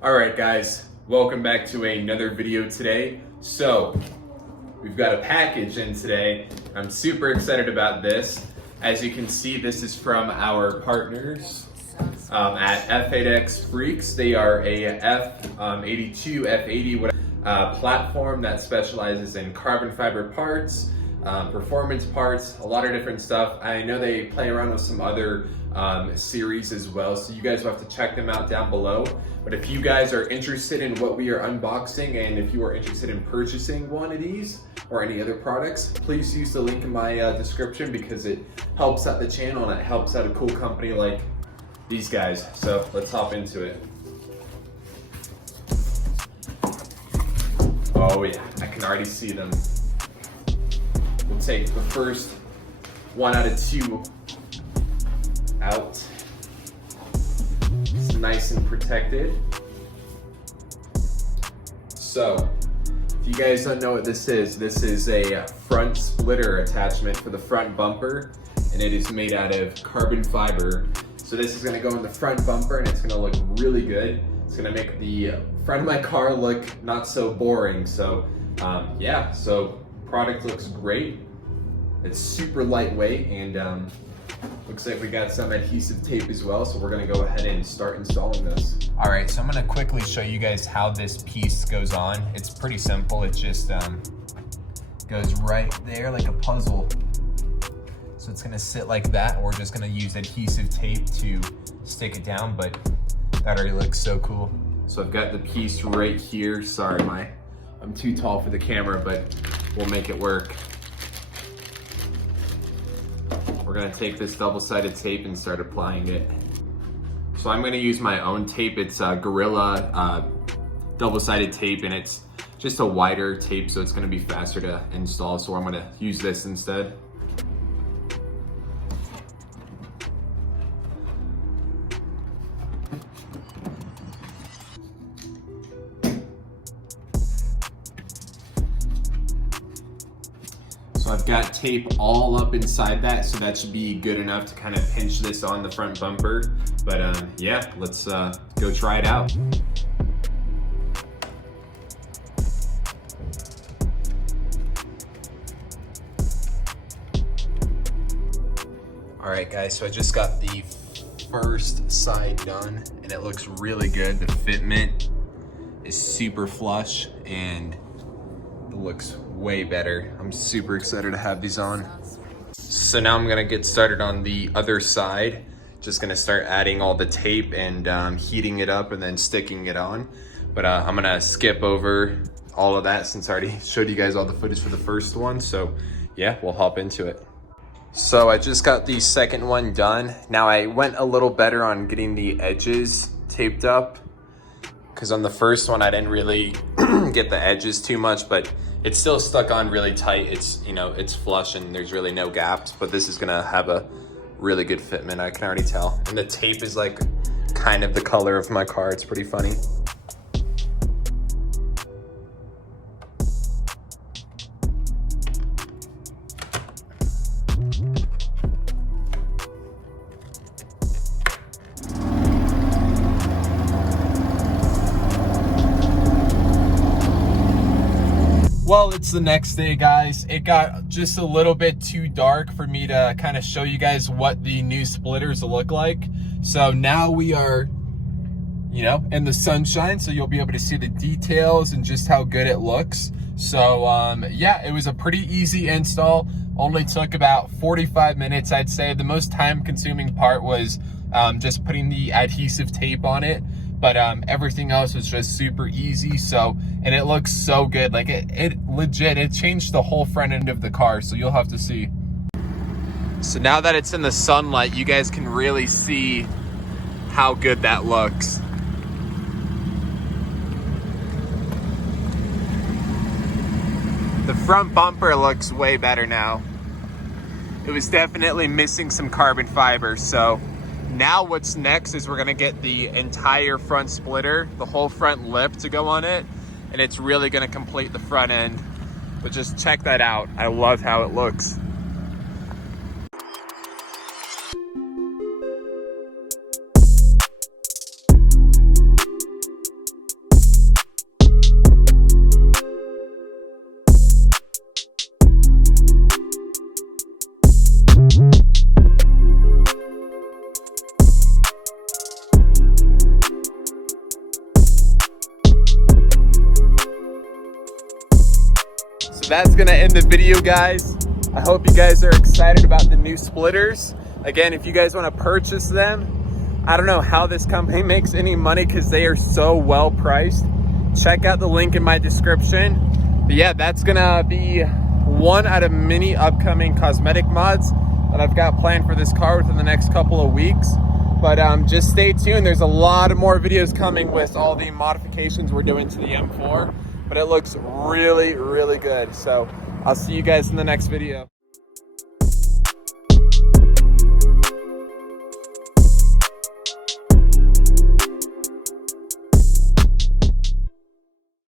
Alright guys, welcome back to another video today. So, we've got a package in today. I'm super excited about this. As you can see, this is from our partners at F8X Freaks. They are a F82, F80 platform that specializes in carbon fiber parts, performance parts, a lot of different stuff. I know they play around with some other series as well, so you guys will have to check them out down below. But if you guys are interested in what we are unboxing, and if you are interested in purchasing one of these or any other products, please use the link in my description, because it helps out the channel and it helps out a cool company like these guys. So let's hop into it. Oh yeah, I can already see them. We'll take the first one out of two out. It's nice and protected. So, if you guys don't know what this is a front splitter attachment for the front bumper, and it is made out of carbon fiber. So this is gonna go in the front bumper and it's gonna look really good. It's gonna make the front of my car look not so boring. So yeah, so product looks great. It's super lightweight, and looks like we got some adhesive tape as well, so we're gonna go ahead and start installing this. All right, so I'm gonna quickly show you guys how this piece goes on. It's pretty simple. It just goes right there like a puzzle. So it's gonna sit like that, and we're just gonna use adhesive tape to stick it down, but that already looks so cool. So I've got the piece right here. Sorry, I'm too tall for the camera, but we'll make it work. We're gonna take this double-sided tape and start applying it. So I'm gonna use my own tape. It's Gorilla double-sided tape, and it's just a wider tape, so it's gonna be faster to install. So I'm gonna use this instead. So I've got tape all up inside that, so that should be good enough to kind of pinch this on the front bumper. But yeah, let's go try it out. All right guys, so I just got the first side done and it looks really good. The fitment is super flush and it looks way better. I'm super excited to have these on. So now I'm gonna get started on the other side. Just gonna start adding all the tape and heating it up and then sticking it on. But I'm gonna skip over all of that since I already showed you guys all the footage for the first one. So yeah, we'll hop into it. So I just got the second one done. Now I went a little better on getting the edges taped up, because on the first one I didn't really get the edges too much, but it's still stuck on really tight. It's, you know, it's flush and there's really no gaps, but this is gonna have a really good fitment, I can already tell. And the tape is like kind of the color of my car. It's pretty funny. Well, it's the next day, guys. It got just a little bit too dark for me to kind of show you guys what the new splitters look like. So now we are, you know, in the sunshine, so you'll be able to see the details and just how good it looks. So yeah, it was a pretty easy install. Only took about 45 minutes, I'd say. The most time-consuming part was just putting the adhesive tape on it. But everything else was just super easy. So, and it looks so good. Like it legit, it changed the whole front end of the car. So you'll have to see. So now that it's in the sunlight, you guys can really see how good that looks. The front bumper looks way better now. It was definitely missing some carbon fiber. So now what's next is we're gonna get the entire front splitter, the whole front lip to go on it, and it's really gonna complete the front end. But just check that out. I love how it looks. So that's gonna end the video, guys. I hope you guys are excited about the new splitters. Again, if you guys want to purchase them, I don't know how this company makes any money because they are so well priced. Check out the link in my description. But yeah, that's gonna be one out of many upcoming cosmetic mods that I've got planned for this car within the next couple of weeks. But just stay tuned. There's a lot of more videos coming with all the modifications we're doing to the M4. But it looks really, really good. So I'll see you guys in the next video.